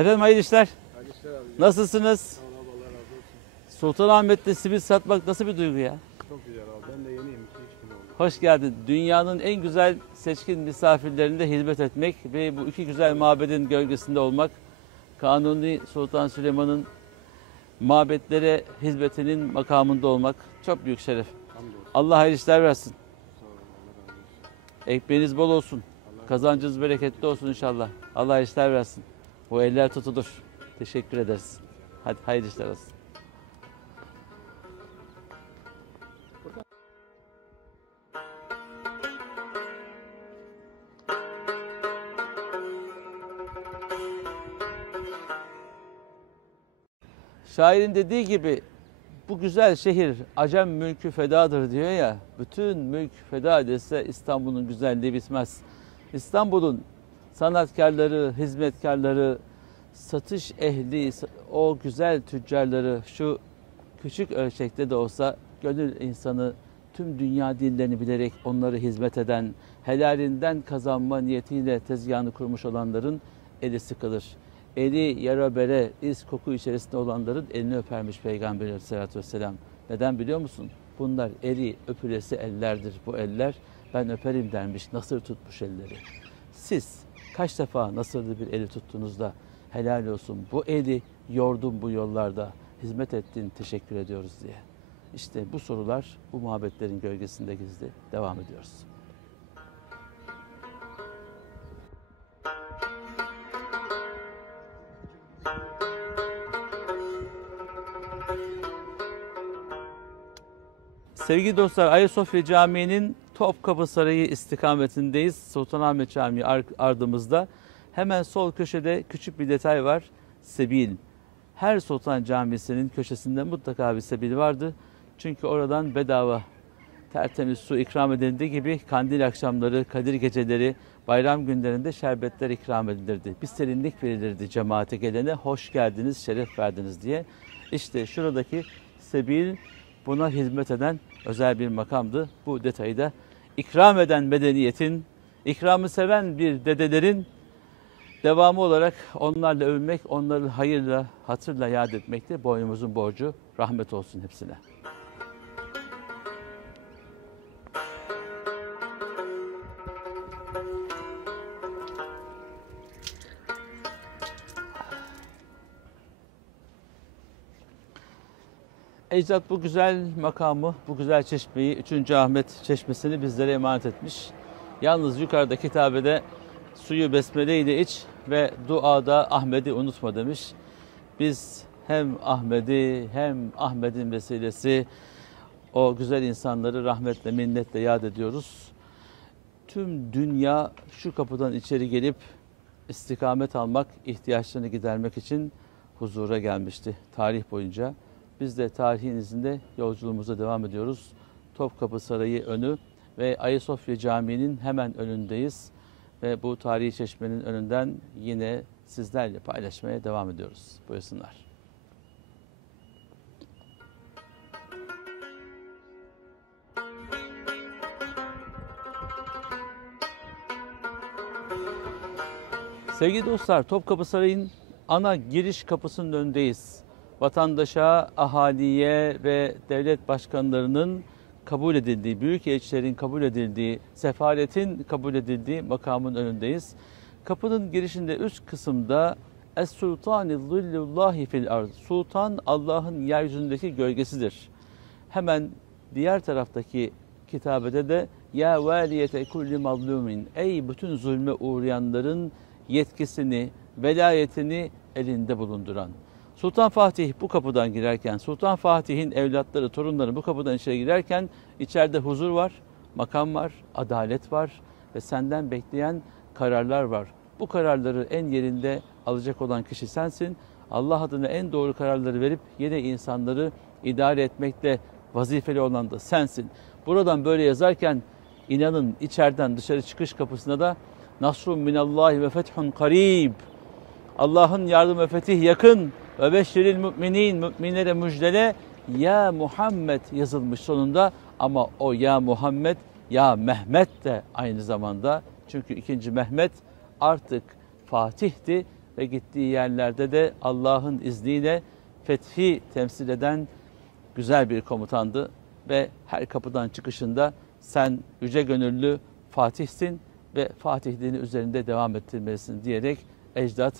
Efendim hayırlı işler. Hayırlı işler abi. Nasılsınız? Sağ ol abi, Allah razı olsun. Sultanahmet'te simit satmak nasıl bir duygu ya? Çok güzel abi. Ben de yeniyim. 2-3 gün oldu. Hoş geldin. Dünyanın en güzel seçkin misafirlerine hizmet etmek ve bu iki güzel mabedin gölgesinde olmak, Kanuni Sultan Süleyman'ın mabetlere hizmetinin makamında olmak çok büyük şeref. Hamdolsun. Allah hayırlı işler versin. Sağ olun. Allah razı olsun. Ekmeğiniz bol olsun. Allah Kazancınız bereketli olsun inşallah. Allah hayırlı işler versin. Bu eller tutulur. Teşekkür ederiz. Hadi hayırlı işler olsun. Şairin dediği gibi bu güzel şehir Acem mülkü fedadır diyor ya. Bütün mülk feda edilse İstanbul'un güzelliği bitmez. İstanbul'un sanatkarları, hizmetkarları, satış ehli, o güzel tüccarları şu küçük ölçekte de olsa gönül insanı tüm dünya dillerini bilerek onları hizmet eden, helalinden kazanma niyetiyle tezgahını kurmuş olanların eli sıkılır. Eli yara bere, iz koku içerisinde olanların elini öpermiş Peygamber Aleyhisselatü Vesselam. Neden biliyor musun? Bunlar eli öpülesi ellerdir bu eller. Ben öperim dermiş, nasır tutmuş elleri. Siz kaç defa nasırlı bir eli tuttuğunuzda helal olsun bu eli yordum bu yollarda, hizmet ettin, teşekkür ediyoruz diye. İşte bu sorular bu muhabbetlerin gölgesinde gizli. Devam ediyoruz. Sevgili dostlar, Ayasofya Camii'nin Topkapı Sarayı istikametindeyiz. Sultanahmet Camii ardımızda. Hemen sol köşede küçük bir detay var. Sebil. Her Sultan Camisi'nin köşesinde mutlaka bir sebil vardı. Çünkü oradan bedava tertemiz su ikram edildiği gibi kandil akşamları, Kadir geceleri, bayram günlerinde şerbetler ikram edilirdi. Bir serinlik verilirdi cemaate gelene, hoş geldiniz, şeref verdiniz diye. İşte şuradaki sebil buna hizmet eden özel bir makamdı. Bu detayı da ikram eden medeniyetin, ikramı seven bir dedelerin devamı olarak onlarla övünmek, onları hayırla, hatırla yad etmek de boynumuzun borcu. Rahmet olsun hepsine. Ecdat bu güzel makamı, bu güzel çeşmeyi, 3. Ahmet Çeşmesi'ni bizlere emanet etmiş. Yalnız yukarıda kitabede suyu besmele ile iç ve duada Ahmet'i unutma demiş. Biz hem Ahmet'i hem Ahmet'in vesilesi o güzel insanları rahmetle, minnetle yad ediyoruz. Tüm dünya şu kapıdan içeri gelip istikamet almak, ihtiyaçlarını gidermek için huzura gelmişti tarih boyunca. Biz de tarihin izinde yolculuğumuza devam ediyoruz. Topkapı Sarayı önü ve Ayasofya Camii'nin hemen önündeyiz. Ve bu tarihi çeşmenin önünden yine sizlerle paylaşmaya devam ediyoruz. Buyursunlar. Sevgili dostlar, Topkapı Sarayı'nın ana giriş kapısının önündeyiz. Vatandaşa, ahaliye ve devlet başkanlarının kabul edildiği, büyükelçilerin kabul edildiği, sefaretin kabul edildiği makamın önündeyiz. Kapının girişinde üst kısımda Es-Sultani Zillullahi fil Ard. Sultan Allah'ın yeryüzündeki gölgesidir. Hemen diğer taraftaki kitabede de Ya veliyete kulli mazlumin. Ey bütün zulme uğrayanların yetkisini, velayetini elinde bulunduran. Sultan Fatih bu kapıdan girerken, Sultan Fatih'in evlatları, torunları bu kapıdan içeri girerken içeride huzur var, makam var, adalet var ve senden bekleyen kararlar var. Bu kararları en yerinde alacak olan kişi sensin. Allah adına en doğru kararları verip yine insanları idare etmekle vazifeli olan da sensin. Buradan böyle yazarken inanın içeriden dışarı çıkış kapısında da Nasrun minallahi ve fethun karib. Allah'ın yardım ve fetih yakın. Ve beşşiril müminin, müminlere müjdele, Ya Muhammed yazılmış sonunda ama o Ya Muhammed, Ya Mehmet de aynı zamanda. Çünkü 2. Mehmet artık Fatih'ti ve gittiği yerlerde de Allah'ın izniyle fethi temsil eden güzel bir komutandı. Ve her kapıdan çıkışında sen yüce gönüllü Fatih'sin ve Fatihliğini üzerinde devam ettirmelisin diyerek ecdat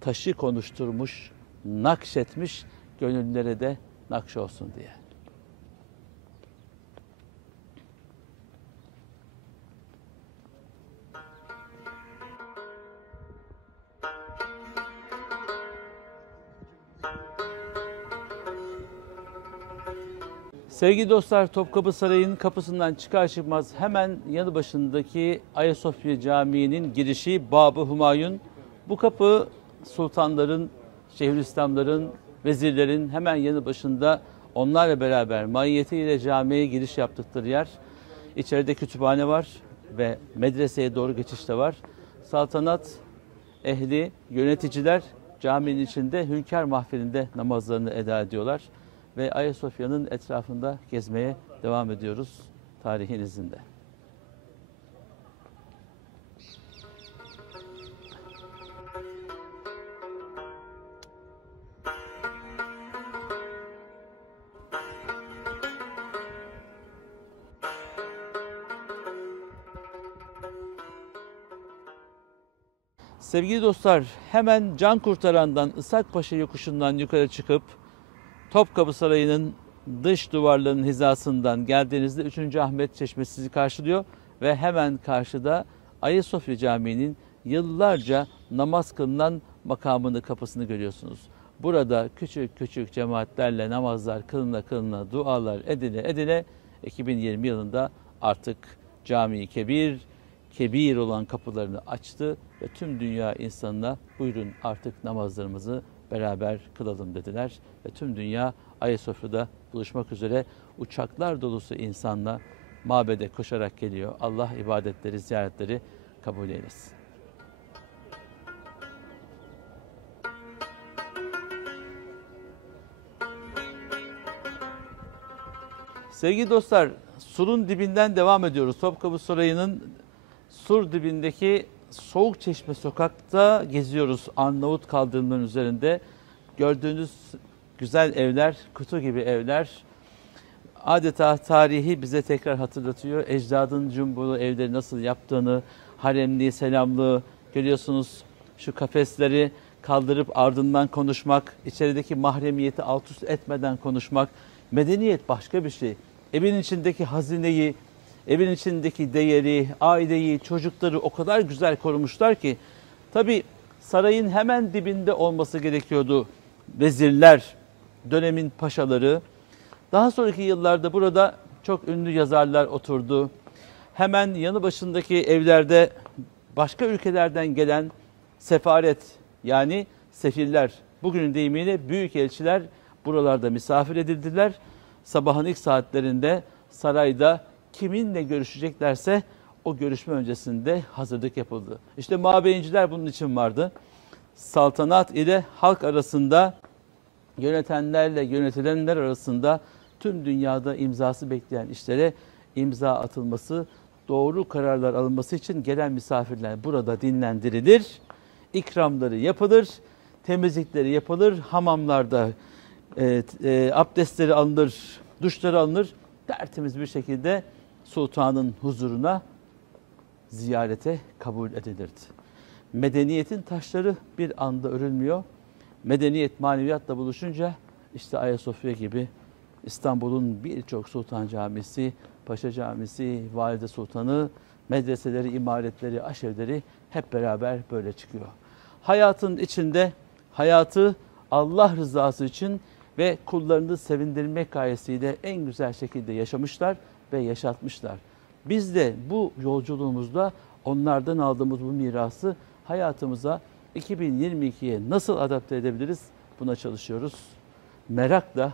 taşı konuşturmuş, nakşetmiş, gönüllere de nakş olsun diye. Sevgili dostlar, Topkapı Sarayı'nın kapısından çıkar çıkmaz hemen yanı başındaki Ayasofya Camii'nin girişi Bab-ı Humayun. Bu kapı sultanların, şeyhülislamların, vezirlerin hemen yanı başında onlarla beraber mahiyetiyle camiye giriş yaptıkları yer. İçeride kütüphane var ve medreseye doğru geçiş de var. Saltanat ehli, yöneticiler caminin içinde hünkâr mahfilinde namazlarını eda ediyorlar. Ve Ayasofya'nın etrafında gezmeye devam ediyoruz tarihin izinde. Sevgili dostlar, hemen Can Kurtaran'dan Ishakpaşa yokuşundan yukarı çıkıp Topkapı Sarayı'nın dış duvarlarının hizasından geldiğinizde 3. Ahmet Çeşmesi sizi karşılıyor ve hemen karşıda Ayasofya Camii'nin yıllarca namaz kılınan makamını, kapısını görüyorsunuz. Burada küçük küçük cemaatlerle namazlar kılına dualar edile 2020 yılında artık Cami-i Kebir olan kapılarını açtı ve tüm dünya insanına buyurun artık namazlarımızı beraber kılalım dediler. Ve tüm dünya Ayasofya'da buluşmak üzere uçaklar dolusu insanla mabede koşarak geliyor. Allah ibadetleri, ziyaretleri kabul eylesin. Sevgili dostlar, surun dibinden devam ediyoruz. Topkapı Sarayı'nın sur dibindeki Soğukçeşme sokakta geziyoruz. Arnavut kaldırımların üzerinde. Gördüğünüz güzel evler, kutu gibi evler. Adeta tarihi bize tekrar hatırlatıyor. Ecdadın cumbulu evleri nasıl yaptığını, haremli, selamlı görüyorsunuz. Şu kafesleri kaldırıp ardından konuşmak, içerideki mahremiyeti alt üst etmeden konuşmak. Medeniyet başka bir şey. Evin içindeki hazineyi, evin içindeki değeri, aileyi, çocukları o kadar güzel korumuşlar ki. Tabii sarayın hemen dibinde olması gerekiyordu. Vezirler, dönemin paşaları. Daha sonraki yıllarda burada çok ünlü yazarlar oturdu. Hemen yanı başındaki evlerde başka ülkelerden gelen sefaret yani sefirler, bugünün deyimiyle büyükelçiler buralarda misafir edildiler. Sabahın ilk saatlerinde sarayda kiminle görüşeceklerse o görüşme öncesinde hazırlık yapıldı. İşte mabeyinciler bunun için vardı. Saltanat ile halk arasında, yönetenlerle yönetilenler arasında tüm dünyada imzası bekleyen işlere imza atılması, doğru kararlar alınması için gelen misafirler burada dinlendirilir, ikramları yapılır, temizlikleri yapılır, hamamlarda abdestleri alınır, duşları alınır, tertemiz bir şekilde sultanın huzuruna ziyarete kabul edilirdi. Medeniyetin taşları bir anda örülmüyor. Medeniyet maneviyatla buluşunca işte Ayasofya gibi İstanbul'un birçok sultan camisi, paşa camisi, valide sultanı, medreseleri, imaretleri, aşevleri hep beraber böyle çıkıyor. Hayatın içinde hayatı Allah rızası için ve kullarını sevindirmek gayesiyle en güzel şekilde yaşamışlar ve yaşatmışlar. Biz de bu yolculuğumuzda onlardan aldığımız bu mirası hayatımıza 2022'ye nasıl adapte edebiliriz? Buna çalışıyoruz. Merakla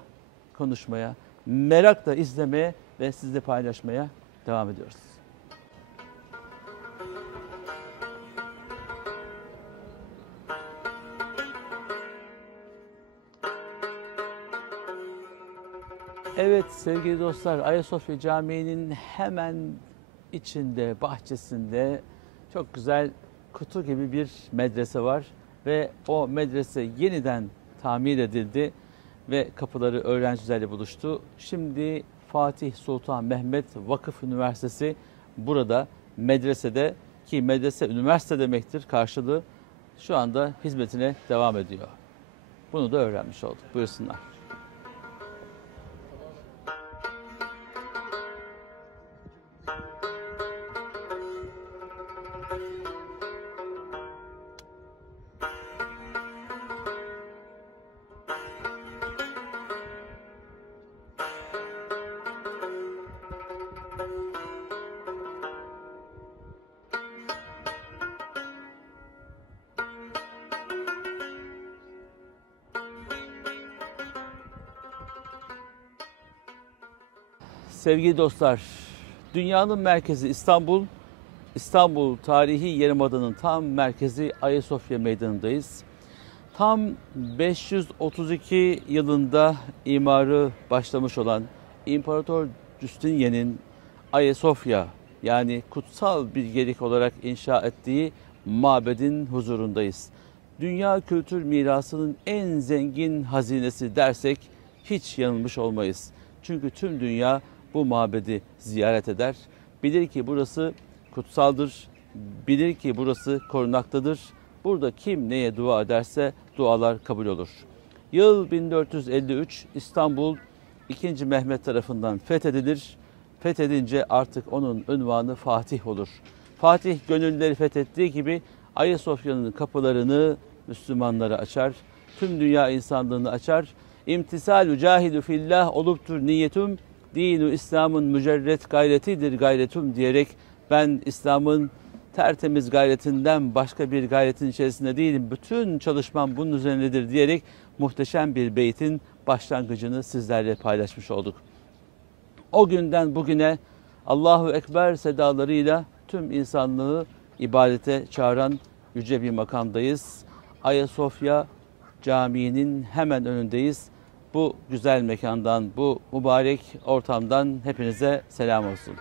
konuşmaya, merakla izlemeye ve sizle paylaşmaya devam ediyoruz. Evet sevgili dostlar, Ayasofya Camii'nin hemen içinde, bahçesinde çok güzel kutu gibi bir medrese var. Ve o medrese yeniden tamir edildi ve kapıları öğrencilerle buluştu. Şimdi Fatih Sultan Mehmet Vakıf Üniversitesi burada medresede, ki medrese üniversite demektir karşılığı, şu anda hizmetine devam ediyor. Bunu da öğrenmiş olduk. Buyursunlar. Sevgili dostlar, dünyanın merkezi İstanbul, İstanbul tarihi Yarımada'nın tam merkezi Ayasofya Meydanı'ndayız. Tam 532 yılında imarı başlamış olan İmparator Justinian'in Ayasofya, yani kutsal bir gelik olarak inşa ettiği mabedin huzurundayız. Dünya kültür mirasının en zengin hazinesi dersek hiç yanılmış olmayız. Çünkü tüm dünya bu mabedi ziyaret eder. Bilir ki burası kutsaldır. Bilir ki burası korunaktadır. Burada kim neye dua ederse dualar kabul olur. Yıl 1453, İstanbul 2. Mehmet tarafından fethedilir. Fethedince artık onun unvanı Fatih olur. Fatih gönülleri fethettiği gibi Ayasofya'nın kapılarını Müslümanlara açar. Tüm dünya insanlığını açar. İmtisalü cahidu fillah oluptur niyetum, dinu İslam'ın mücerret gayretidir gayretum diyerek ben İslam'ın tertemiz gayretinden başka bir gayretin içerisinde değilim. Bütün çalışmam bunun üzerindedir diyerek muhteşem bir beytin başlangıcını sizlerle paylaşmış olduk. O günden bugüne Allahu Ekber sedalarıyla tüm insanlığı ibadete çağıran yüce bir makamdayız. Ayasofya Camii'nin hemen önündeyiz. Bu güzel mekandan, bu mübarek ortamdan hepinize selam olsun.